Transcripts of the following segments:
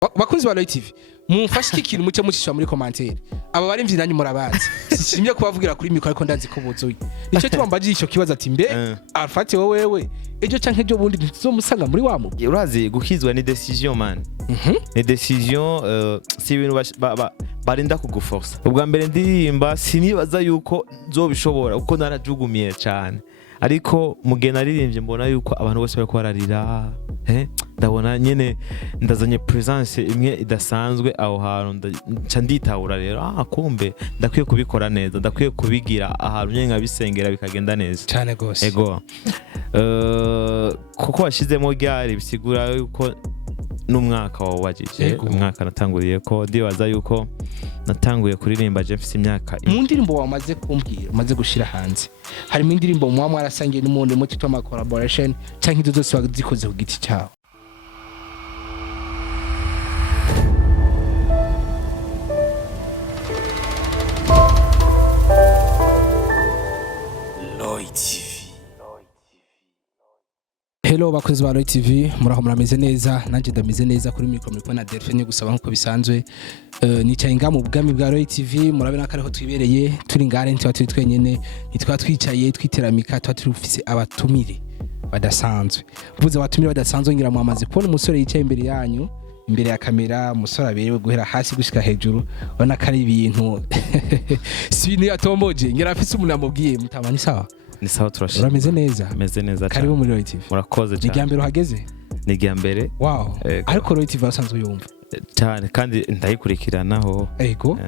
bakunzi ba Roy TV mumfashe iki kintu muce mucisha muri commentaire aba bari mvyinanye murabazi sishimye kubavugira kuri mikoro ariko ndazi ko bozoye nico tubambaje ico kibazo ati mbe afate wewe ejo canke ejo bundi tuzomusanga muri wa mu urazi gukizwa ni decision man ni decision si ibintu barinda kuguforce ubwa mbere ndirimba sinibaza yuko nzobishobora uko narajugumiye cyane ariko mugena naririmbye mbona yuko abantu bose bariko bararira ndabona nyene ndazanye presence imwe idasanzwe aho hantu nca nditahura rero kumbe ndakwiye kubikora neza ndakwiye kubigira ahantu nyene nkabisengera bikagenda neza cyane gose ego kuko washizemo ryari bisigura yuko n'umwaka wawajije umwaka natanguriye ko ndibaza yuko natanguye kuririmba je mfise imyaka mu ndirimbo wamaze kumbwira umaze gushira hanze harimo indirimbo muwa mwarasangiye n'umuntu mu cyitwa ama collaboration canke izo zose wazikoze ku giti cyawe Hello bakunzi ba Roy TV muraho murameze neza nanje ndameze neza kuri mikro muri na Delphine gusaba nkuko bisanzwe nicaye nga mu bwami bwa Roy TV murabena ko ariho twibereye turi ngare ntwa turi twenyene nitwa twicaye twiteramika twa turi ufise abatumire badasanzwe buze abatumire badasanzwe ngira mu amaze kubona umusore yicaye imbere yanyu imbere ya kamera umusore aberewe guhera hasi gushika hejuru ubona ko ari ibintu si ibintu yatomboje ngira afise umuntu amubwiye mutamani sawa ni sawa turashimye urameze neza ameze neza cyane karibu muri Roy TV murakoze cyane ni ryambere uhageze ni ryambere wow ariko Roy TV asanzwe yumva cyane kandi ndayikurikiranaho ego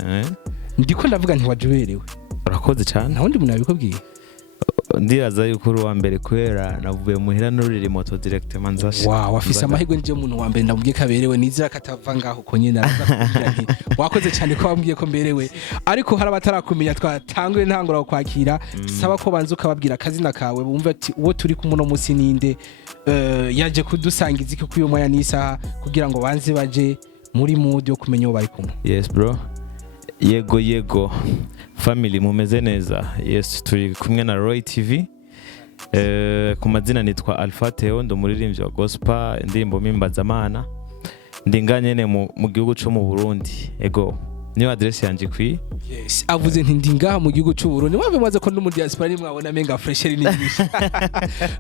ndiko ndavuga nti wajuberewe urakoze cyane naho ndi umuntu yabikubwiye ndibaza yuko uri wa mbere kubera navuye muhira n'uriri moto directement nzasha wow afise amahirwe nje umuntu wa mbere ndamubwiye kaberewe nizira katava ngaho ko nyine araza nti wakoze cyane ko wambwiye ko mberewe ariko hari abatarakumenya twatangwe ntangura kwakira saba ko banze ukababwira akazina kawe bumve ati uwo turi kumuno munsi ninde yaje kudusangiza iki kuyo mwanya n'isaha kugira ngo banze baje muri mood yo kumenya uwo bari kumwe yes bro yego family mumeze neza yes turi kumwe na Roy TV ku mazina nitwa Alpha Theo ndo muririmbyi wa gospel indirimbo mimbazamana ndinganye mu gihugu cyo mu Burundi ego niyo address yanje kwi yes avuze nti ndingaha mu gihugu cy'u Burundi mwave maze ko no mu diaspora ni mwabona menga fresher ni nyinshi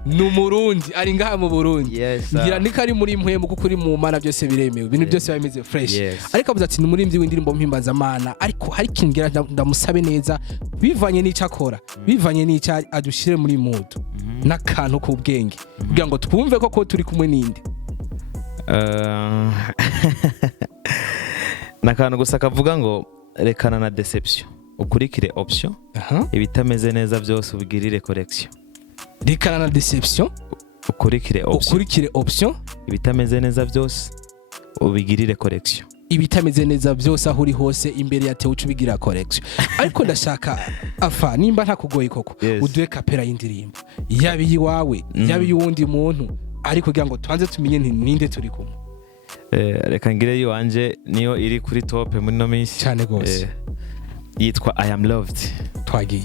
no Murundi ari ngaha mu Burundi ngira nikari muri mpwemu kuko uri mu mana byose biremewe ibintu byose bimeze fresh ariko avuze ati ni murimbyi w'indirimbo mpimbazamana ariko hari kingira ndamusabe neza bivanye n'ica akora bivanye n'ica adushire muri mood nakantu ku bwenge kugira ngo twumve ko turi kumwe ninde nakantu gusa kavuga ngo rekana na deception ukurikire option ibitameze neza byose ubigirire correction rekana na deception ukurikire option ibitameze neza byose ubigirire correction ibitameze neza byose aho uri hose imbere ya Theo ubigira correction ariko ndashaka afa nimba ntakugoye koko uduhe kapera y'indirimbo yabi yiwawe yabi yuwundi muntu ariko kugira ngo twanze tumenye ninde turi kumwe reka ngire yiwanje niyo iri kuri top muri no minsi cyane gose yitwa I am loved twagiye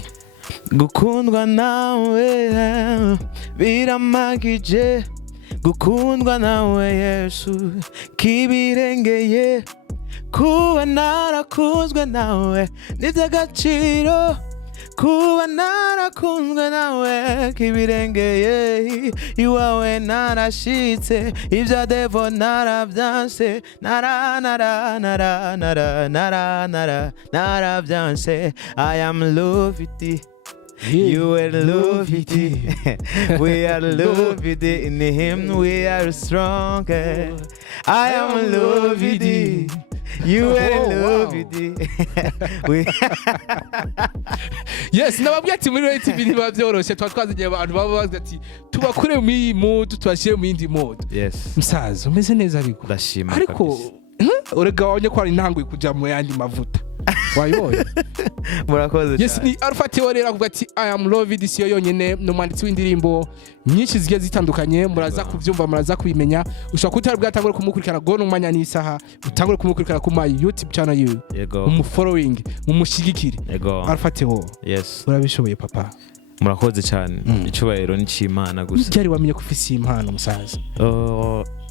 gukundwa nawe biramagije gukundwa nawe Yesu kibirengeye kuba narakunzwe nawe n'iby'agaciro kuba narakunzwe nawe kibirengeye iwawe narashitse ibya devo narabyanse narabyanse I am loved you are loved we are loved in him we are strong I am loved you are loved yes nababwiye ati muri Roy TV niba byoroshe twazanye abantu baba bavuga ati tubakure mu mood twashire mu yindi mood yes msaza umeze neza ariko ndashima ariko urega wabonye ko ari ntanguye kuja mu yandi mavuta wayibonye murakoze yes ni Alpha Theo rero avuga ati I am loved siyo yonyene no mwanditsi w'indirimbo nyinshi zigiye zitandukanye muraza kuvyumva muraza kubimenya ushaka kutari bwatangure kumukurikirana go n'umwanya n'isaha utangure kumukurikirana ku my YouTube channel you following mumushigikire Alpha Theo yes urabishoboye papa murakoze cyane icubahiro n'icimana gusa byari wamenye ko ufise impano musaza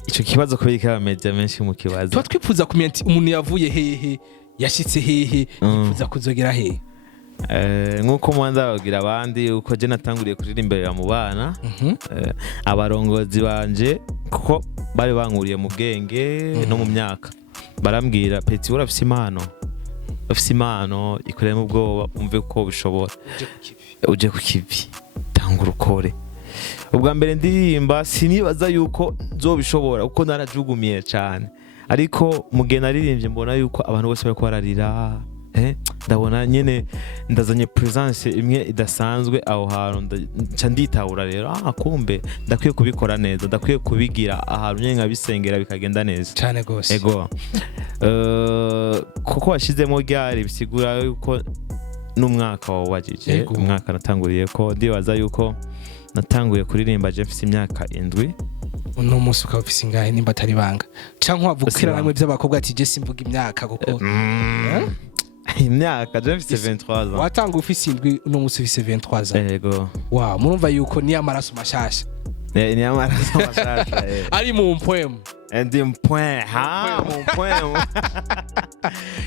ico kibazo kubera kabameze menshi mu kibazo tuba twifuza kumenya ati umuntu yavuye hehe yashitse hehe yifuza kuzogera hehe nkuko mwanza bagira abandi uko je natanguriye kuririmbira mu bana abarongozi banje kuko bari bankuriye mu bwenge no mu myaka barambwira Peti urafise impano ikorera mu bwoba umve ko bishobora uje ku kivi tangura ukore ubwa mbere ndirimba sinibaza yuko nzobishobora uko narajugumiye cyane ariko mugihe naririmbye mbona yuko abantu bose bariko bararira ndabona nyene ndazanye presence imwe idasanzwe aho hantu nca nditahura rero kumbe ndakwiye kubikora neza ndakwiye kubigira ahantu nyene nkabisengera bikagenda neza cyane gose ego kuko washizemo ryari bisigura yuko n'umwaka wawajije umwaka natanguriye ko ndibaza yuko natanguye kuririmba je mfise imyaka 7 uno munsi ukaba ufise ingahe nimba atari banga canke wavukira namwe by'abakobwa ati je simvuga imyaka kuko imyaka je mfise 23 ans watanga ufise 7 uno munsi ufise 23 ans yego wow murumva yuko ni amaraso mashasha ni amaraso mashasha ari mu mpwemu ndi mpwe mu mpwemu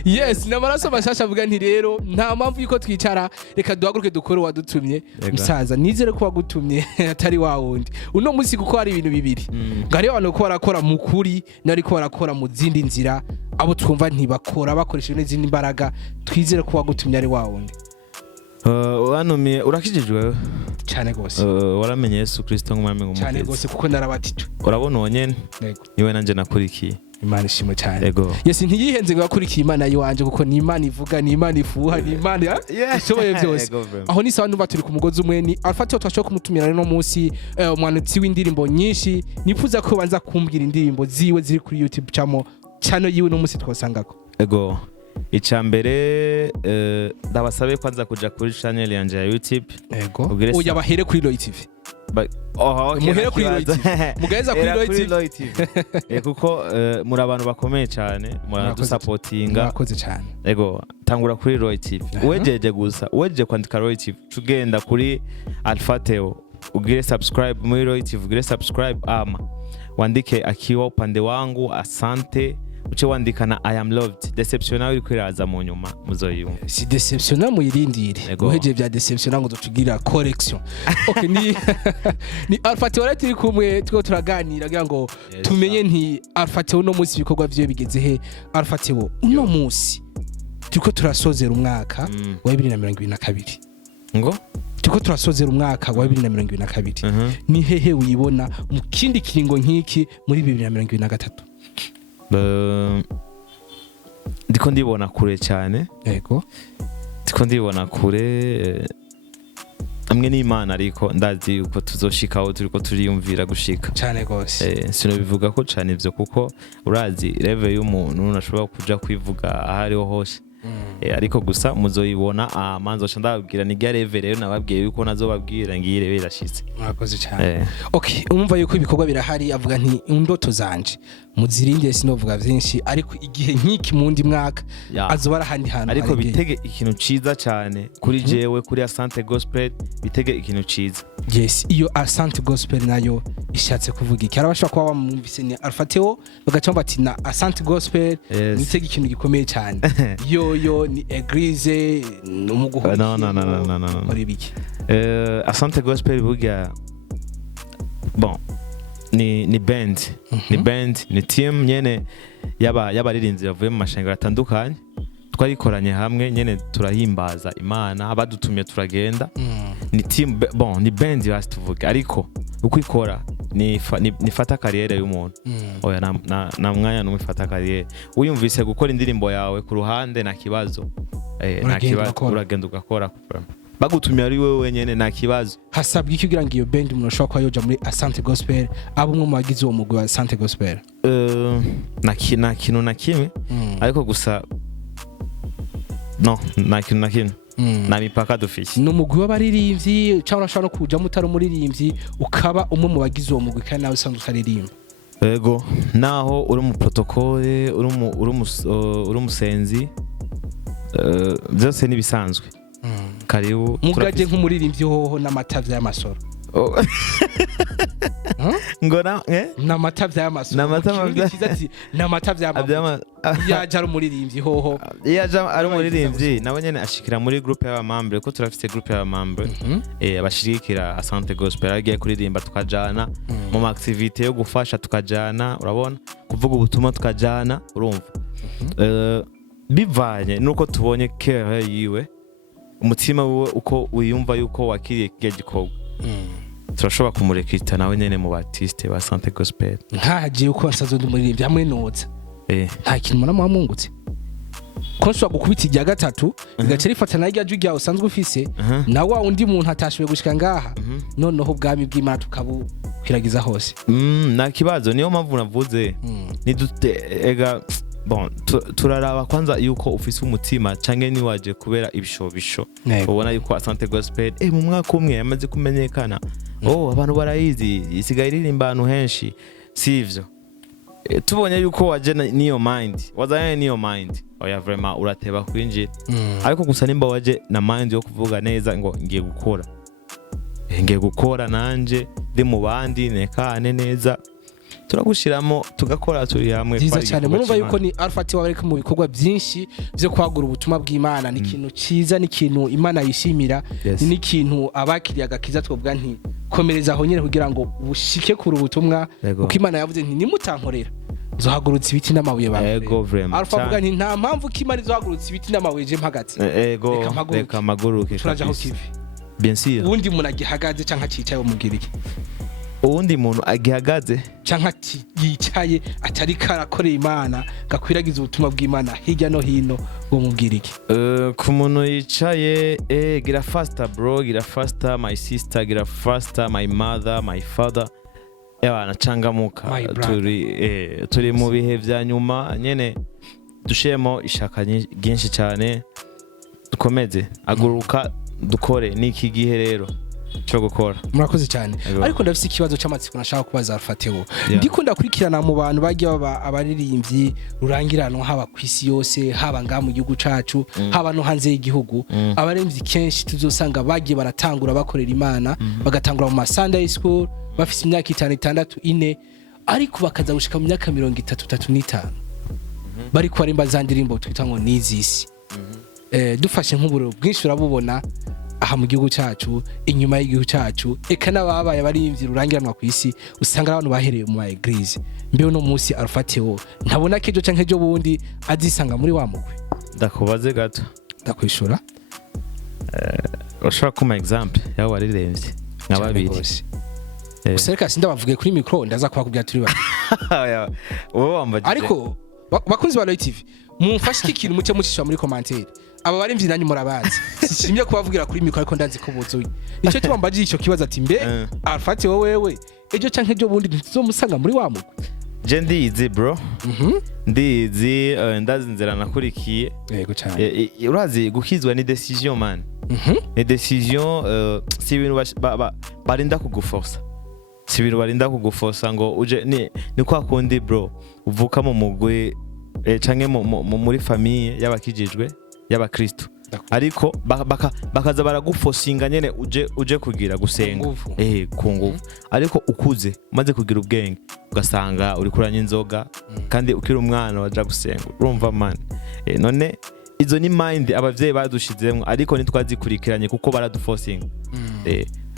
yes ni amaraso mashasha avuga nti rero nta mpamvu yuko twicara reka duhaguruke dukore wadutumye musaza nizere ko wagutumye atari wa wundi uno munsi kuko hari ibintu bibiri ngari abantu ko barakora mu kuri nari ko barakora mu zindi nzira abo twumva ntibakora bakoresheje n'izindi mbaraga twizere ko wagutumye ari wa wundi wanumiye urakijijwe cyane gose waramenye Yesu Kristo nk'umwami ng'umukiza cyane gose kuko narabatijwe urabona wonyene niwe nanje nakurikiye Imana ishimwe cyane yes ntiyihenze ngo yakurikiye Imana yiwanje kuko ni Imana ivuga ni Imana ifuha ni Imana ishoboye byose aho ni sawa ndumva turi ku mugozi umwe ni Alpha twashaka kumutumira rero no munsi umwanditsi w'indirimbo nyinshi nifuza ko banza kumbwira indirimbo ziwe ziri kuri YouTube channel yiwe no munsi twasangako icambere ndabasabe kwanza kuja kuri channel yanje ya YouTube uya bahere kuri Roy TV muhere kuri Roy TV mugaheza kuri Roy TV kuko muri abantu bakomeye cyane muradusupportinga murakoze cyane tangura kuri Roy TV wejeje gusa wejeje kwandika Roy TV tugenda kuri Alpha Theo ugire subscribe muri Roy TV ugire subscribe wandike akiwa upande wangu asante uce wandikana I am loved deceptiona uri kwiraza mu nyuma muzoyumva si deceptiona muyirindire uheje bya deceptiona ngo tutugira correction ni Alpha Theo turi kumwe two turaganira kugira ngo tumenye nti Alpha Theo no munsi bikorwa vyo bigeze he Alpha Theo uno munsi turiko turasozera umwaka wa 2022 ngo tuko turasozera umwaka wa 2022 ni hehe uyibona mu kindi kiringo nkiki muri 2023 ndiko ndibona kure cyane ndiko ndibona kure amwe n'Imana ariko ndazi uko tuzoshikaho turiko turiyumvira gushika cyane gose sino bivuga ko cyane ivyo kuko urazi level y'umuntu nashobora kuja kwivuga ahariho hose ariko gusa muzoyibona manzo cha ndababwira ni level rero nababwiye yuko nazobabwira ngire birashitse mwakoze cyane umva yuko ibikorwa birahari avuga nti indoto zanje muzirinde sinovuga byinshi ariko igihe nkiki mundi mwaka azobara handi hantu ariko bitege ikintu ciza cyane kuri jewe kuri Asante Gospel bitege ikintu ciza yes iyo Asante Gospel nayo ishatse kuvuga iki arabashaka kuba bamwumvise ni Alpha Theo bagaca bati na Asante Gospel nitege ikintu gikomeye cyane yo ni eglise umuguho no ori biki Asante Gospel buga bon ni band ni team nyene y'abaririnzi bavuye mu mashengero atandukanye twarikoranye hamwe nyene turahimbaza Imana abadutumye turagenda ni team ni band yastuvuga ariko uko ikora ni fata carrière y'umuntu oya na mwanya numufata carrière uyumvise gukora indirimbo yawe ku ruhande na kibazo uragenda ugakora bagutumye ari wewe wenyene na kibazo hasabwa iki kugira ngo iyo band umuntu ashobora kwa yoja muri Asante Gospel abo umwe mu bagize uwo mugwi wa Asante Gospel na kintu na kimwe ariko gusa no na kintu na kimwe na mipaka dufise no mugwi w'abaririmbyi cyangwa urashobora no kuja mutari umuririmbyi ukaba umwe mu bagize uwo mugwi kandi nawe usanzwe utaririmba naho uri mu protocole uri umusenzi byose nibisanzwe karibu mugaje nk'umuririmbyi hoho n'amatavya y'amasoro ngo na namata vy'amaso Namata namata vy'amaso yaje ari umuririmbyi hoho yaje ari umuririmbyi nawe nyene ashikira muri groupe y'abamambre ko turafite groupe y'abamambre abashirikira Asante Gospel agiye kuririmba tukajana mu activité yo gufasha tukajana urabona kuvuga ubutumwa tukajana urumva bivanye nuko tubonye care yiwe umutima wiwe uko wiyumva yuko wakiriye kigiye gikorwa turashobora kumurekita nawe nyene mu artiste ba Asante Gospel ntagiye uko asazo ndumuririmbyi hamwe noza nta kintu mwana mwamungutse ko nshobora gukubita ijya gatatu igace rifatana n'ijya jya usanzwe ufise na wa undi muntu atashoboye gushika ngaha noneho ubwami bw'Imana tukabukwiragiza hose nta kibazo niyo mpamvu navuze ega bon turaraba kwanza yuko ufise umutima canke ni waje kubera ibishobisho ubona yuko Asante Gospel mu mwaka umwe yamaze kumenyekana abantu barayizi isigaye iririmba ahantu henshi sivyo tubonye yuko waje niyo mind wazanye niyo mind oya vraiment urateba kwinjira ariko gusa nimba waje na mind yo kuvuga neza ngo ngiye gukora nanje ndi mu bandi nekane neza turagushiramo tugakora turi hamwe byiza cyane murumva yuko ni Alpha wabareka mu bikorwa byinshi byo kwagura ubutumwa bw'Imana ni ikintu ciza ni ikintu Imana yishimira ni ikintu abakiriye agakiza twobwa nti komereza aho nyene kugira ngo bushike kuri ubutumwa uko Imana yavuze nti nimutankorera zohagurutse ibiti n'amabuye bawe Alpha avuga nti nta mpamvu ko Imana izohagurutse ibiti n'amabuye je mpagati reka maguruke turaje aho kivi bien sûr ubundi umuntu agihagaze canka cicaye umugiriki uwundi muntu agihagaze canka yicaye atari karakoreye Imana gakwiragiza ubutumwa bw'Imana hirya no hino wo mubwiriki ku muntu yicaye gira faster bro gira faster my sister gira faster my mother my father yabana cangamuka turi mu bihe vya nyuma nyene dushemo ishaka ryinshi cyane dukomeze aguruka dukore niki gihe rero cyo gukora murakoze cyane ariko ndafise ikibazo cy'amatsiko nashaka kubaza Alphatewo ndikunda kurikirana mu bantu bagiye abaririmbyi rurangirano haba kwisi yose haba nga mu gihugu cacu haba no hanze y'igihugu abaririmbyi kenshi tuzosanga bagiye baratangura bakorera Imana bagatangura mu Sunday school bafise imyaka 5 4 ariko bakaza gushika mu myaka 33 bari kwarimba za ndirimbo twita ngo nizisi dufashe nk'uburiro bwinshi urabubona aha mu gihugu cyacu inyuma y'igihugu cyacu eka nababaye bariyimvira urangiranwa ku isi usanga abantu bahereye mu eglise mbeho no munsi Alphatewo ntabona kejo canke ejo bundi azisanga muri wa mugwe ndakubaze gato ndakwishura ushaka kuma example yawe wariremvye nk'ababiri usereka sindabavuge kuri micro ndaza kubakubya turi bari wowe wambaje ariko bakunzi ba Live TV mumfashe ikintu muce mucisha muri commentaire aba bari mvyi nanyu murabazi sishimye kubavugira kuri micro ariko ndazi ko buzuye nico tubambaje ico kibazo ati mbe Alphatewo wewe ejo canke ejo bundi tuzomusanga muri wa mugwe je ndizi bro ndizi ndazinzira nakurikiye yego cyane urazi gukizwa ni decision man ni decision si ibintu barinda kuguforsa si ibintu barinda kuguforsa ngo uje ni kwa kundi bro uvuka mu mugwe canke muri famille y'abakijijwe y'abakristo ariko bakaza baragufosinga nyene uje kugira gusenga ku nguvu ariko ukuze maze kugira ubwenge ugasanga uri kuranya inzoga kandi ukiri umwana waja gusenga urumva man none izo ni mind abavyeyi badushizemwe ariko nitwazikurikiranye kuko baradufosinga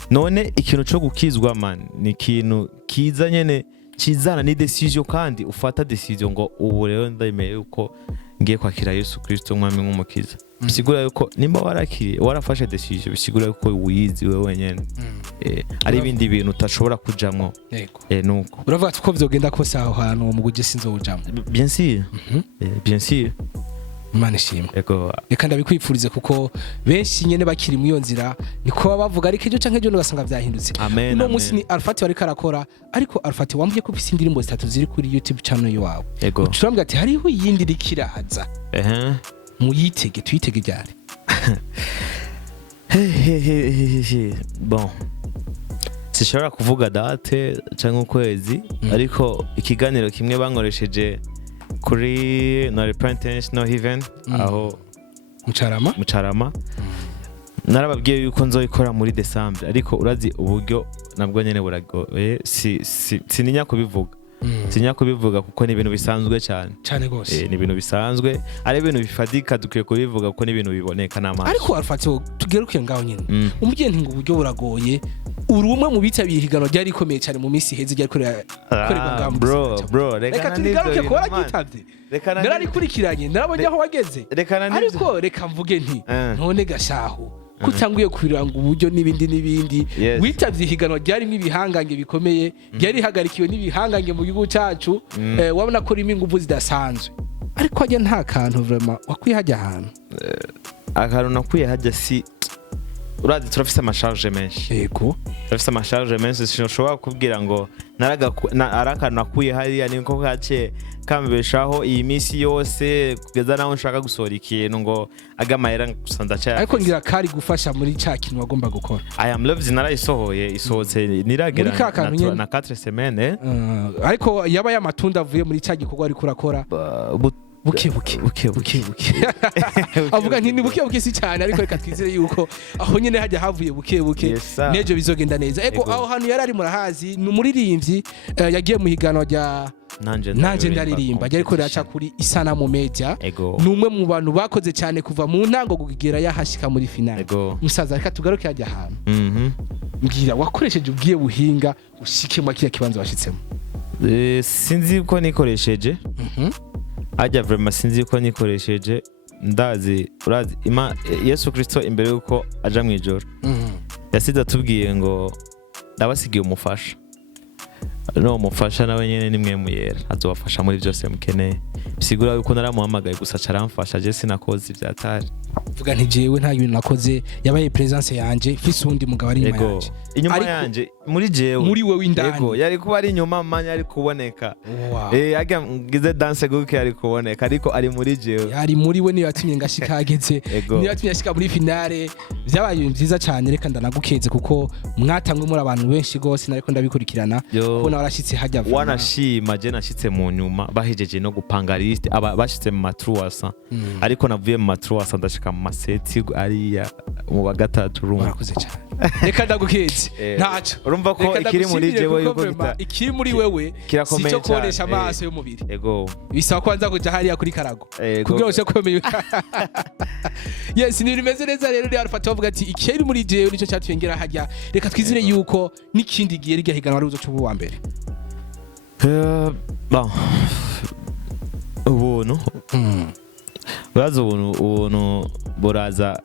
none ikintu cyo gukizwa man ni ikintu kiza nyene kizana ni decision kandi ufata decision ngo ubu rero ndayemeye uko ngiye kwakira Yesu Kristo mwami nk'umukiza bisigura yuko nimba warakiriye warafashe decision bisigura yuko wiyizi wewe wenyene ari ibindi bintu utashobora kujamwo nuko uravuga ko vyogenda kose aho hantu mu guje sinzojamwo bien sûr bien sûr Imana ishimwe reka ndabikwipfurize kuko benshi nyene bakiri mu iyo nzira niko bavuga ariko ejo canke ejo ugasanga vyahindutse no musi ni Alphatewo ariko arakora ariko Alphatewo wambye ko ufise indirimbo 3 ziri kuri YouTube channel yawe ucurambye ati hariho yindi rikiraza muyitege tuyitege ryari bon sishobora kuvuga date canke ukwezi ariko ikiganiro kimwe bankoresheje kuri no repentance no heaven aho mucarama narababwiye yuko nzoyikora muri December ariko urazi uburyo nabwo nyene buragoye sininya kubivuga sinya kubivuga kuko ni ibintu bisanzwe cyane gose ni ibintu bisanzwe ari ibintu bifadika dukwiye kubivuga kuko ni ibintu biboneka n'amaso ariko arufatiye tugeruke ngaho nyine umubye ntingo uburyo buragoye uri umwe mu bitabiriye ihiganwa ryari rikomeye cyane mu minsi heze ryari korerwa ngaho bro reka tugaruke ko waragitavye nararikurikiranye narabonye aho wageze ariko reka mvuge nti none gashaho kutanguye kwiranga uburyo n'ibindi witavye ihiganwa ryarimwe ibihangange bikomeye ryari hagarikiwe n'ibihangange mu gihugu cyacu wabona ko rimo ingufu zidasanzwe ariko ajya nta kantu vraiment wakwiye hajya ahantu akantu nakwiye hajya si urazi turafise amasharge menshi yego turafise amasharge menshi sinshobora kubwira ngo arakana nakuye hariya niko kace kambeshaho iyi misi yose kugeza naho nshaka gusohora ikintu ngo agamayera gusanza cyane ariko ngira kari gufasha muri cya kintu wagomba gukora I am loves narayisohoye isohotse niragera na 4 semaines ariko yaba yamatunda avuye muri cya gikorwa ari kurakora buke avuga nti ni buke si cyane ariko reka twizere yuko aho nyene hajya havuye buke nejo bizogenda neza ego aho hantu yarari murahazi ni umuririmbyi yagiye mu higanwa rya nanje ndaririmba ryari ko ryaca kuri Isanamu Media numwe mu bantu bakoze cyane kuva mu ntango kugera yahashika muri finale musaza reka tugaruke hajya ahantu mbwira wakoresheje ubwiye buhinga ushike mu kiriya kibanza washitsemo sinzi ko nikoresheje ajya vraiment sinzi ko nikoresheje ndazi urazi Yesu Kristo imbere yuko aja mu ijoro yasize atubwiye ngo ndabasigiye umufasha no mufasha nawe nyene nimwe muyera azobafasha muri byose mukeneye bisigura yuko naramuhamagaye gusa caramfasha je sinakoze ivyatari vuga nti jewe nta bintu nakoze yabaye presence yanje fise undi mugabo ari inyuma yanje inyuma yanje muri jewe muri wewe indani ego yari kuba ari inyuma manya ari kuboneka ajya ngize dance guke yari kuboneka ariko ari muri jewe yari muri we niyo yatumye ngashika hageze niyo yatumye ashika muri finale byabaye byiza cyane reka ndanagukeze kuko mwatangwe muri abantu benshi gose nariko ndabikurikirana kubona warashitse hajya wanashima je nashitse mu nyuma bahejeje no gupanga list bashitse mu matruasa ariko navuye mu matruasa ndashika mu maseti ariya mu bagatatu rumwe warakoze cyane reka ndagukeze ntaco urumva ko ikiri muri jewe yuko ikiri muri wewe sico koresha amaso y'umubiri ego bisaba kwanza kuja hariya kuri karago kugira ushe kwemeye yes ni rimeze neza rero rero arafata bavuga ati ikiri muri jewe nico cyatwengera hajya reka twizire yuko nikindi giye rya higanwa ari uzoca ubu wa mbere bon ubuntu ubuntu buraza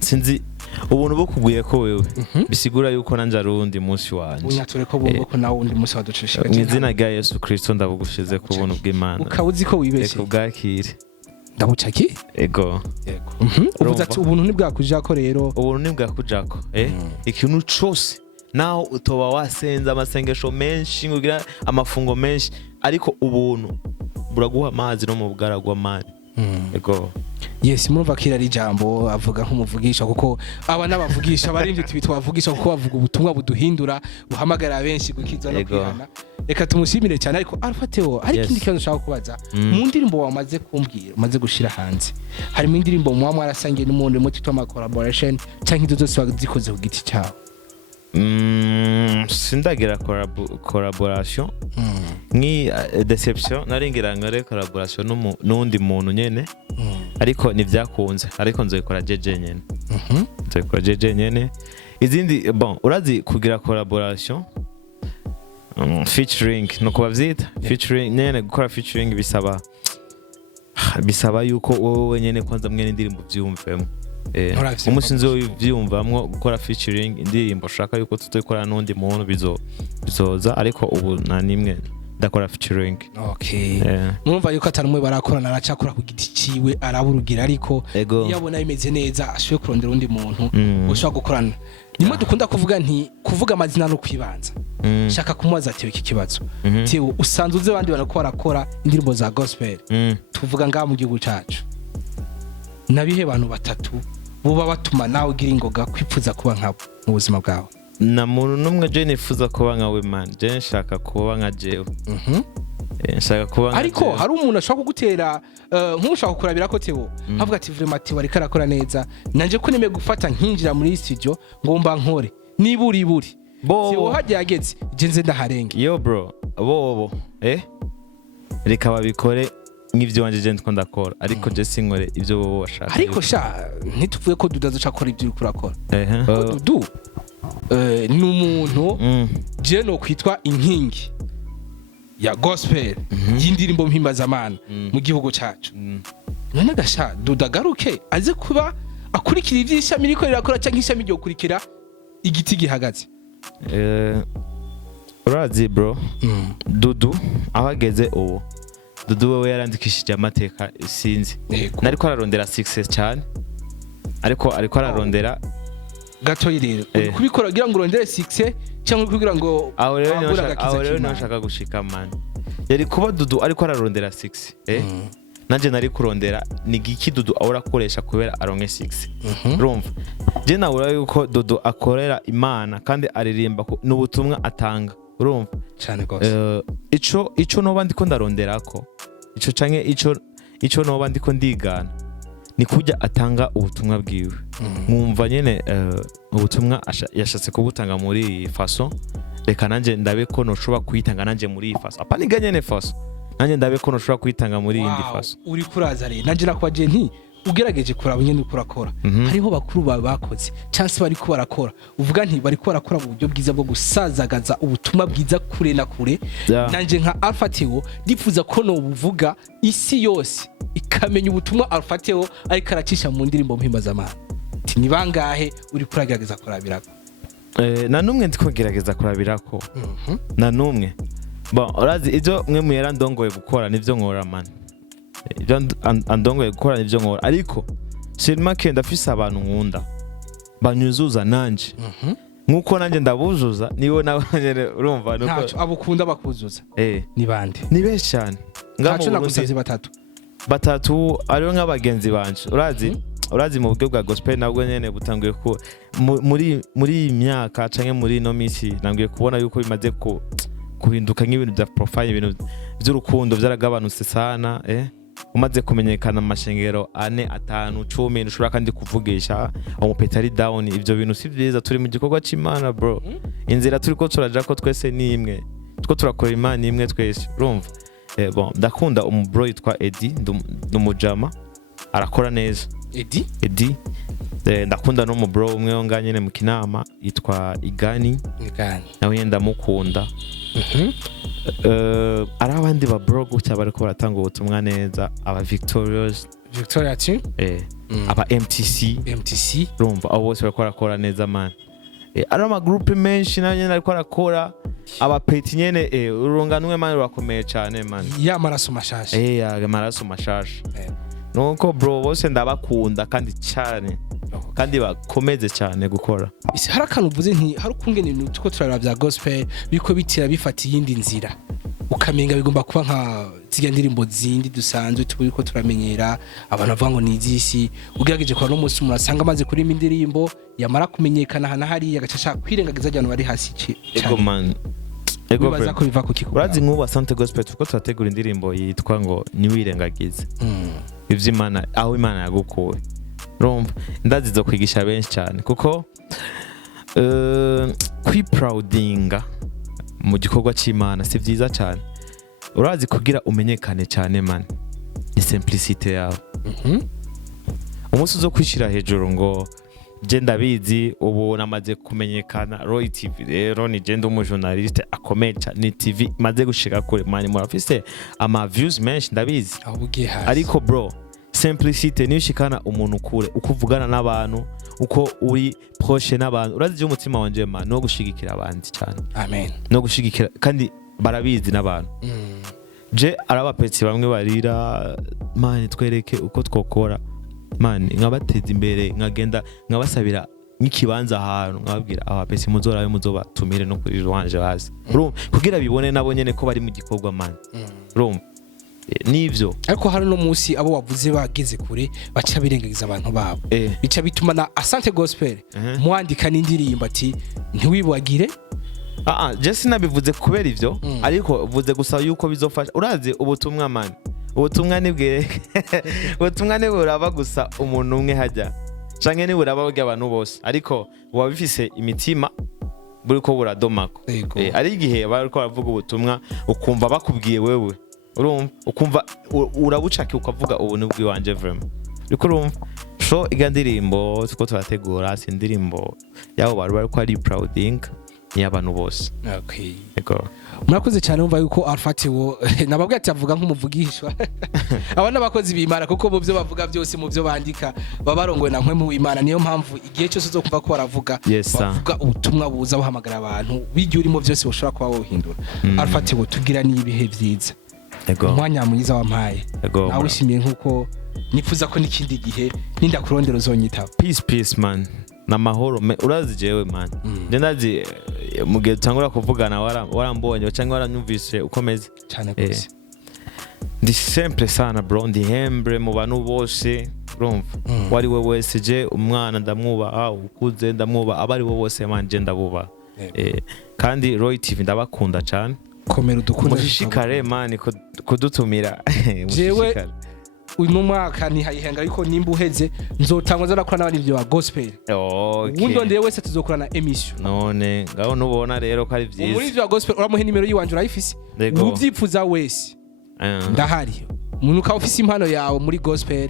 sinzi ubuntu bukuguye ko wewe bisigura yuko nanje arundi munsi wanje unyature ko bumva ko nawe undi munsi waducishije mwizina rya Yesu Kristo ndabugushize ku buntu bw'Imana ukawuzi ko wibeshye kubwakire ndabucaki ego uvuze ati ubuntu ntibwakuja ko rero ubuntu ntibwakuja ko ikintu cyose naho utoba wasenza amasengesho menshi ngugira amafungo menshi ariko ubuntu buraguha amazi no mu bwaragwa mani ego yes mumva kirari jambo avuga nk'umuvugisha kuko aba nabavugisha barimvye tubitwavugisha kuko bavuga ubutumwa buduhindura buhamagara benshi gukiza no kwihana reka tumushimire cyane ariko Alphateo ari kindi kibazo ushaka kubaza mu ndirimbo wamaze kumbwira umaze gushira hanze harimo indirimbo mwa mwarasangiye n'umuntu mu titwa collaboration cyangwa izo zose wazikoze ku giti cyawe sindagira collaboration ni deception naringira ngare collaboration n'undi muntu nyene ariko nivyakunze ariko nzoyikora jeje nyene nzoyikora jeje nyene izindi bon urazi kugira collaboration featuring no kubavyita featuring nyene gukora featuring bisaba yuko wowe nyene kwanza mwene indirimbo vyumvemo umusinzi w'ivyumvamwo gukora featuring indirimbo shaka yuko tuzokorana n'undi muntu bizoza ariko ubu na nimwe ndakora featuring murumva yuko atanumwe barakorana aracakora ku giti ciwe araburugira ariko yabona bimeze neza ashoye kurondera undi muntu ushaka gukorana nimwe dukunda kuvuga nti kuvuga amazina no kwibanza shaka kumubaza ati iki kibazo tewe usanzwe uzi abandi barakora indirimbo za gospel tuvuga ngaha mu gihugu cacu nabihe bantu batatu buba batuma nawe ugira ingoga kwipfuza kuba nkabo mu buzima bwawe na muntu numwe je nifuza kuba nkawe man je nshaka kuba nka jewe nshaka kuba ariko hari umuntu ashobora kugutera nk'ushaka kurabira ko Theo avuga ati vraiment Theo ariko arakora neza nanje ko nemeye gufata nkinjira muri studio ngomba nkore niburi Theo hajya yageze je nze ndaharenge yo bro bobo reka babikore nk'ivyo wanje je ndiko ndakora ariko je sinkore ivyo bobo bashaka ariko sha ntituvuye ko dudazoca akora ivyo uri kurakora Dudu ni umuntu je no kwitwa inkingi ya gospel y'indirimbo mpimbazamana mu gihugu cyacu none gasha dudagaruke aze kuba akurikira ivyishami riko rirakora cyangwa ishami ryo kurikira igiti gihagaze urazi bro Dudu ahageze ubu Dudu wewe yarandikishije amateka sinzi nariko ararondera success cyane ariko ararondera gato rero kubikora kugira ngo urondere success cyangwa kugira ngo aho rero nashaka gushika man yari kuba Dudu ariko ararondera 6 nanje nari kurondera ni giki Dudu ahora akoresha kubera aronke 6 urumva je nabura yuko Dudu akorera Imana kandi aririmba n'ubutumwa atanga urumva cyane gose ico noba ndiko ndaronderako ico canke ico noba ndiko ndigana ni kujya atanga ubutumwa bwiwe mwumva nyene ubutumwa yashatse kubutanga muri façon reka nanje ndabe ko noshobora kwitanga nanje muri façon apa niganye ne façon nanje ndabe ko noshobora kwitanga muri indi façon uri kuraza rero nanje nakwaje nti ugerageje kuraba nyene kurakora hariho bakuru bakoze chance bari ko barakora uvuga nti bari ko barakora mu buryo bwiza bwo gusazagaza ubutumwa bwiza kure na kure nanje nka Alpha Theo ndifuza ko no buvuga isi yose ikamenya ubutumwa Alpha Theo ariko aracisha mu ndirimbo mpimbazamana ni bangahe uri kuragerageza kurabirako na numwe ndiko gerageza kurabirako na numwe bon urazi izo mwe muyera ndongoye gukora nivyo nkora man ibyo andongoye gukora nivyo nkora ariko seulement que ndafise abantu nkunda banyuzuza nanje nkuko nanje ndabuzuza niwe nawe urumva nuko abukunda bakuzuza ni bande ni benshi cyane ngaho nagusaze batatu ariyo nk'abagenzi banje urazi mu buryo bwa gospel nabwo nyene butanguye ko muri imyaka canke muri no misi nangiye kubona yuko bimaze kuhinduka nk'ibintu bya profile ibintu by'urukundo byaragabanutse sana umaze kumenyekana amashengero 4 5 10 ushobora kandi kuvugisha umupetari down ivyo bintu si byiza turi mu gikorwa c'Imana bro inzira turi ko turaja ko twese ni imwe two turakora Imana imwe twese urumva bon ndakunda umubro yitwa Eddie ndumujama arakora neza Eddie ndakunda no mubro umwe onganye mu kinama yitwa Igani nawe yenda mukunda ari abandi ba bro gutya bariko baratanga ubutumwa neza aba Victoria team aba MTC rumva abo bose bariko barakora neza man ari ama group menshi nayo nyene ariko arakora aba peti nyene urunganwe man rwakomeye cyane man ya maraso mashasha ya maraso mashasha nuko bro bose ndabakunda kandi cyane kandi bakomeze cyane gukora isi harakantu uvuze nti hari ukungene ibintu tuko turaraba bya gospel biko bitira bifata yindi nzira ukamenga bigomba kuba nka ziga ndirimbo zindi dusanzwe turiko turamenyera abantu bavuga ngo nizisi ugerageje kwa no munsi murasanga maze kuri indirimbo yamara kumenyekana hana hari agacasha kwirengagiza abantu bari hasi ego man ego baza ko biva ku kikubura urazi nk'ubu Asante Gospel tuko turategura indirimbo yitwa ngo niwirengagize ivy'Imana aho Imana yagukuye rumva ndazi zo kwigisha benshi cyane kuko kwiproudinga mu gikorwa c'Imana si vyiza cyane urazi kugira umenyekane cyane man ni simplicité yawe umunsi uzo kwishira hejuru ngo je ndabizi ubu namaze kumenyekana Roy TV rero ni je ndumujournaliste akomeye ni TV maze gushika kure man murafise ama views menshi ndabizi ariko bro simplicité nishikana umuntu kure ukuvugana n'abantu uko uri proche n'abantu urazi umutima wanje man no gushigikira abandi cyane amen no gushigikira kandi barabizi n'abantu je arabapetsi bamwe barira man twereke uko twokora man nkabateza imbere nkagenda nkabasabira n'ikibanza ahantu nkababwira abapetsi muzorabe muzobatumire no kuri Rwanje bazi kugira bibone nabo nyene ko bari mu gikorwa man nivyo ariko hari no munsi abo wavuze bageze kure baca birengagiza abantu babo bica bituma na Asante Gospel mwandika n'indirimbo ati ntiwibagire Jesse nabivuze kubera ivyo ariko vuze gusa yuko bizofasha urazi ubutumwa man ubutumwa nibwe ubutumwa ne buraba gusa umuntu umwe hajya canke ne buraba bw'abantu bose ariko buba bifise imitima buriko buradomako ari igihe bariko baravuga ubutumwa ukumva bakubwiye wewe urumva ukumva urabucaki ukavuga ubuntu bw'iwanje vraiment uriko urumva so igandirimbo tuko turategura sindirimbo yabo bariko ari prouding y'abantu bose. Okay. Ego. Murakoze cyane umva yuko Alfatiwo nababwiye ati avuga nk'umuvugishwa. Abana bakozi b'Imana kuko mu byo bavuga byose mu byo bandika babarongowe na nkwe mu Imana niyo mpamvu igihe cyose uzokumva ko baravuga bavuga ubutumwa buza buhamagara abantu bijye urimo byose boshobora kuba wohindura. Alfatiwo tugira ni ibihe byiza. Ego. Umwanya mwiza wampaye. Nawe wishimiye nkuko nifuza ko nikindi gihe ninda kurondera uzonyita. Peace man. Namahoro urazi jewe man ndazi mugihe tangura kuvugana warambonye cyangwa waranyumvise ukomeze cyane gose ndi simple sana bro ndi hembre mu bantu bose urumva wari we wese je umwana ndamwuba ukuze ndamwuba abari bo bose man je ndabuba kandi Roy TV ndabakunda cyane komera udukunda mushishikare man kudutumira jewe uyu mwaka ntihayihenga ariko nimba uheze nzotangwa zakora n'abandi byo ba gospel. Okay. Undondeye wese tuzokorana emission. None ngaho nubona rero ko ari byiza. Muri byo gospel uramuhe nimero yiwanje urayifise. Ubyipfuza wese. Ndahari. Umuntu ka ofisi impano yawe muri gospel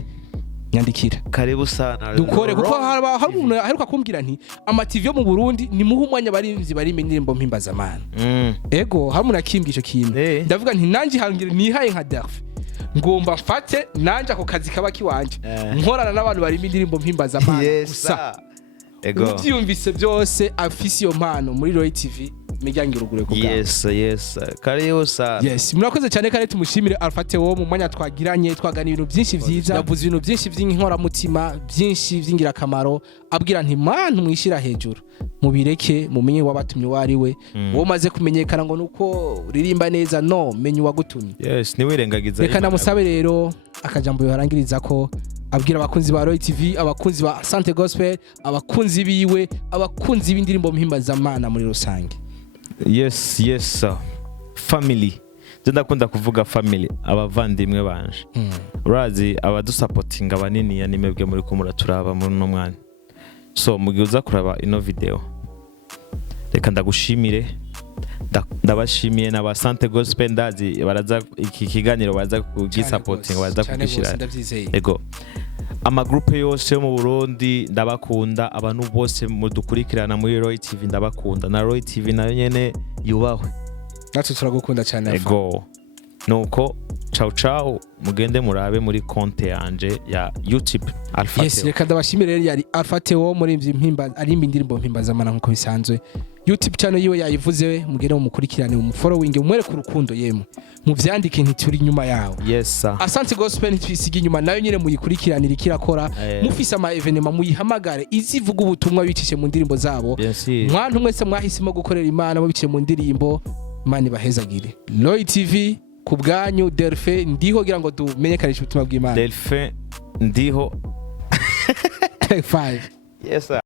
nyandikira. Karibu sana. Dukore kuko hari umuntu aheruka kumbwira nti ama TV yo mu Burundi ni muhu umwanya barimvyi bari indirimbo mpimbaza amana. Ego hari umuntu akimbwa ico kintu. Ndavuga nti nanje hangira nihaye nka Darf. Ngomba mfate nanje ako kazi kaba kiwanje nkorana n'abantu bari indirimbo mpimbaza amana gusa ego ubyumvise byose afisi yo mpano muri Roy TV mijyangirugure ko yes kariyo sa yes murakoze cyane kare tumushimire Alfatiwo mu mwanya twagiranye twagana ibintu byinshi byiza yavuze ibintu byinshi by'inkora mutima byinshi byingira kamaro abwira nti man mwishira hejuru mubireke mumenye wabatumye wari we wo maze kumenyekana ngo nuko ririmba neza no menye wagutumye yes ni wirengagiza reka namusabe rero akajambo yoharangiriza ko abwira abakunzi ba Roy TV abakunzi ba Sante Gospel abakunzi biwe abakunzi b'indirimbo mpimbaza amana muri rusange. Yes sir. Family ndakunda kuvuga family abavandimwe banje urazi abadusupportinga abanini ya nimebwe muri kumura turaba muri no mwana so mugiuza kuraba ino video reka ndagushimire ndabashimiye n'aba Sante Gospel ndazi baraza iki kiganiro baraza kugisupporting baraza kugishira ego ama groupe yose yo mu Burundi ndabakunda abantu bose mudukurikirana muri Roy TV ndabakunda na Roy TV nayo nyene yubahwe natwe turagukunda cyane ego nuko ciao mugende murabe muri konte yanje ya YouTube Alpha yes reka ndabashimire rero yari Alfatiwo muri mpimba arimba indirimbo mpimbaza amana nkuko bisanzwe YouTube channel yiwe yayivuze mugende mukurikirane mu following umwere ku rukundo yemwe mu vyandike ntituri inyuma yawo yes sir Asante Gospel ntwisiga inyuma nayo nyine muyikurikiranira kirakora mufise ama evenement muyihamagare izivuga ubutumwa bicishe mu ndirimbo zabo mwantu mwese mwahisemo gukorera Imana mubicishe mu ndirimbo Imana bahezagire Roy TV kubwanyu Delphin ndiho gira ngo tumenyekanishe ubutumwa bw'Imana Delphin ndiho 5 yes sir